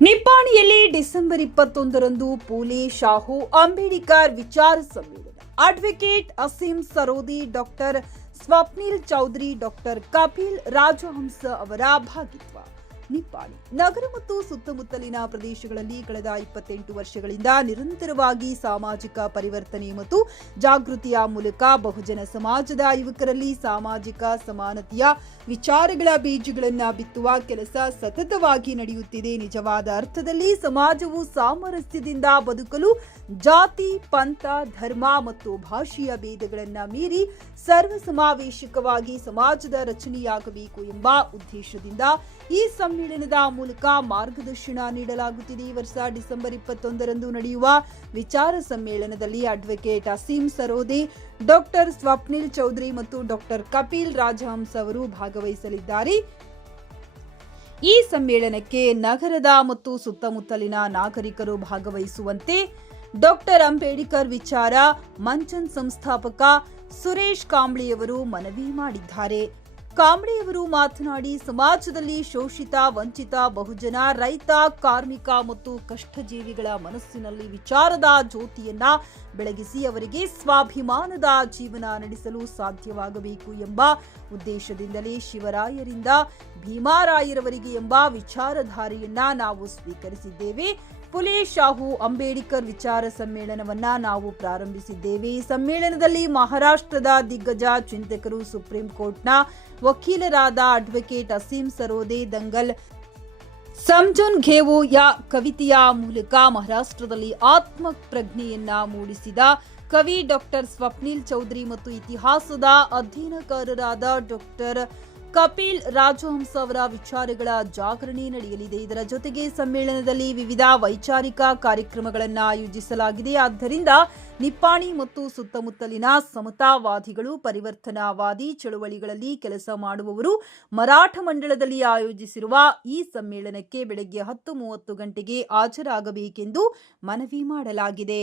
ನಿಪ್ಪಾಣಿಯಲ್ಲಿ December 21ರಂದು ಪೂಲೆ ಶಾಹು ಅಂಬೇಡ್ಕರ್ ವಿಚಾರ ಸಮ್ಮೇಳನ. Advocate Aseem Sarodi, doctor Swapnil Chaudhari, doctor Kapil Rajahamsa ಅವರ ಭಾಗಿತ್ವ. ನಿಪ್ಪಾಣಿ ನಗರ ಮತ್ತು ಸುತ್ತಮುತ್ತಲಿನ ಪ್ರದೇಶಗಳಲ್ಲಿ ಕಳೆದ 28 ವರ್ಷಗಳಿಂದ ನಿರಂತರವಾಗಿ ಸಾಮಾಜಿಕ ಪರಿವರ್ತನೆ ಮತ್ತು ಜಾಗೃತಿಯ ಮೂಲಕ ಬಹುಜನ ಸಮಾಜದ ಯುವಕರಲ್ಲಿ ಸಾಮಾಜಿಕ ಸಮಾನತೆಯ ವಿಚಾರಗಳ ಬೀಜಗಳನ್ನು ಬಿತ್ತುವ ಕೆಲಸ ಸತತವಾಗಿ ನಡೆಯುತ್ತಿದೆ. ನಿಜವಾದ ಅರ್ಥದಲ್ಲಿ ಸಮಾಜವು ಸಾಮರಸ್ಯದಿಂದ ಬದುಕಲು ಜಾತಿ, ಪಂಥ, ಧರ್ಮ ಮತ್ತು ಭಾಷೆಯ ಭೇದಗಳನ್ನು ಮೀರಿ ಸರ್ವಸಮಾವೇಶಕವಾಗಿ ಸಮಾಜದ ರಚನೆಯಾಗಬೇಕು ಎಂಬ ಉದ್ದೇಶದಿಂದ ಈ ಸಮ್ಮೇಳನದ ಮೂಲಕ ಮಾರ್ಗದರ್ಶನ ನೀಡಲಾಗುತ್ತಿದೆ. ಈ ವರ್ಷ ಡಿಸೆಂಬರ್ 21ರಂದು ನಡೆಯುವ ವಿಚಾರ ಸಮ್ಮೇಳನದಲ್ಲಿ ಅಡ್ವೊಕೇಟ್ ಅಸೀಂ ಸರೋದೆ, ಡಾಕ್ಟರ್ ಸ್ವಪ್ನಿಲ್ ಚೌಧರಿ ಮತ್ತು ಡಾಕ್ಟರ್ ಕಪಿಲ್ ರಾಜಹಂಸ ಅವರು ಭಾಗವಹಿಸಲಿದ್ದಾರೆ. ಈ ಸಮ್ಮೇಳನಕ್ಕೆ ನಗರದ ಮತ್ತು ಸುತ್ತಮುತ್ತಲಿನ ನಾಗರಿಕರು ಭಾಗವಹಿಸುವಂತೆ ಡಾಕ್ಟರ್ ಅಂಬೇಡ್ಕರ್ ವಿಚಾರ ಮಂಚನ್ ಸಂಸ್ಥಾಪಕ ಸುರೇಶ್ ಕಾಂಬ್ಳೆಯವರು ಮನವಿ ಮಾಡಿದ್ದಾರೆ. ಕಾಂಬ್ಳೆಯವರು ಮಾತನಾಡಿ, ಸಮಾಜದಲ್ಲಿ ಶೋಷಿತ, ವಂಚಿತ, ಬಹುಜನ, ರೈತ, ಕಾರ್ಮಿಕ ಮತ್ತು ಕಷ್ಟಜೀವಿಗಳ ಮನಸ್ಸಿನಲ್ಲಿ ವಿಚಾರದ ಜ್ಯೋತಿಯನ್ನ ಬೆಳಗಿಸಿ ಅವರಿಗೆ ಸ್ವಾಭಿಮಾನದ ಜೀವನ ನಡೆಸಲು ಸಾಧ್ಯವಾಗಬೇಕು ಎಂಬ ಉದ್ದೇಶದಿಂದಲೇ ಶಿವರಾಯರಿಂದ ಭೀಮಾರಾಯರವರಿಗೆ ಎಂಬ ವಿಚಾರಧಾರೆಯನ್ನ ನಾವು ಸ್ವೀಕರಿಸಿದ್ದೇವೆ. ಪುಲೆ ಶಾಹು ಅಂಬೇಡ್ಕರ್ ವಿಚಾರ ಸಮ್ಮೇಳನವನ್ನ ನಾವು ಪ್ರಾರಂಭಿಸಿದ್ದೇವೆ. ಈ ಸಮ್ಮೇಳನದಲ್ಲಿ ಮಹಾರಾಷ್ಟ್ರದ ದಿಗ್ಗಜ ಚಿಂತಕರು, ಸುಪ್ರೀಂ ಕೋರ್ಟ್ನ ವಕೀಲರಾದ ಅಡ್ವೊಕೇಟ್ ಅಸೀಂ ಸರೋದೆ, ದಂಗಲ್ ಸಮಜುನ್ ಘೇವೋ ಯಾ ಕವಿತೆಯ ಮೂಲಕ ಮಹಾರಾಷ್ಟ್ರದಲ್ಲಿ ಆತ್ಮ ಪ್ರಜ್ಞೆಯನ್ನ ಮೂಡಿಸಿದ ಕವಿ ಡಾಕ್ಟರ್ ಸ್ವಪ್ನಿಲ್ ಚೌಧರಿ ಮತ್ತು ಇತಿಹಾಸದ ಅಧ್ಯಯನಕಾರರಾದ ಡಾಕ್ಟರ್ ಕಪಿಲ್ ರಾಜಹಂಸ ಅವರ ವಿಚಾರಗಳ ಜಾಗರಣೆ ನಡೆಯಲಿದೆ. ಇದರ ಜೊತೆಗೆ ಸಮ್ಮೇಳನದಲ್ಲಿ ವಿವಿಧ ವೈಚಾರಿಕ ಕಾರ್ಯಕ್ರಮಗಳನ್ನು ಆಯೋಜಿಸಲಾಗಿದೆ. ಆದ್ದರಿಂದ ನಿಪ್ಪಾಣಿ ಮತ್ತು ಸುತ್ತಮುತ್ತಲಿನ ಸಮತಾವಾದಿಗಳು, ಪರಿವರ್ತನಾವಾದಿ ಚಳುವಳಿಗಳಲ್ಲಿ ಕೆಲಸ ಮಾಡುವವರು ಮರಾಠ ಮಂಡಳದಲ್ಲಿ ಆಯೋಜಿಸಿರುವ ಈ ಸಮ್ಮೇಳನಕ್ಕೆ ಬೆಳಗ್ಗೆ 10:30 ಗಂಟೆಗೆ ಹಾಜರಾಗಬೇಕೆಂದು ಮನವಿ ಮಾಡಲಾಗಿದೆ.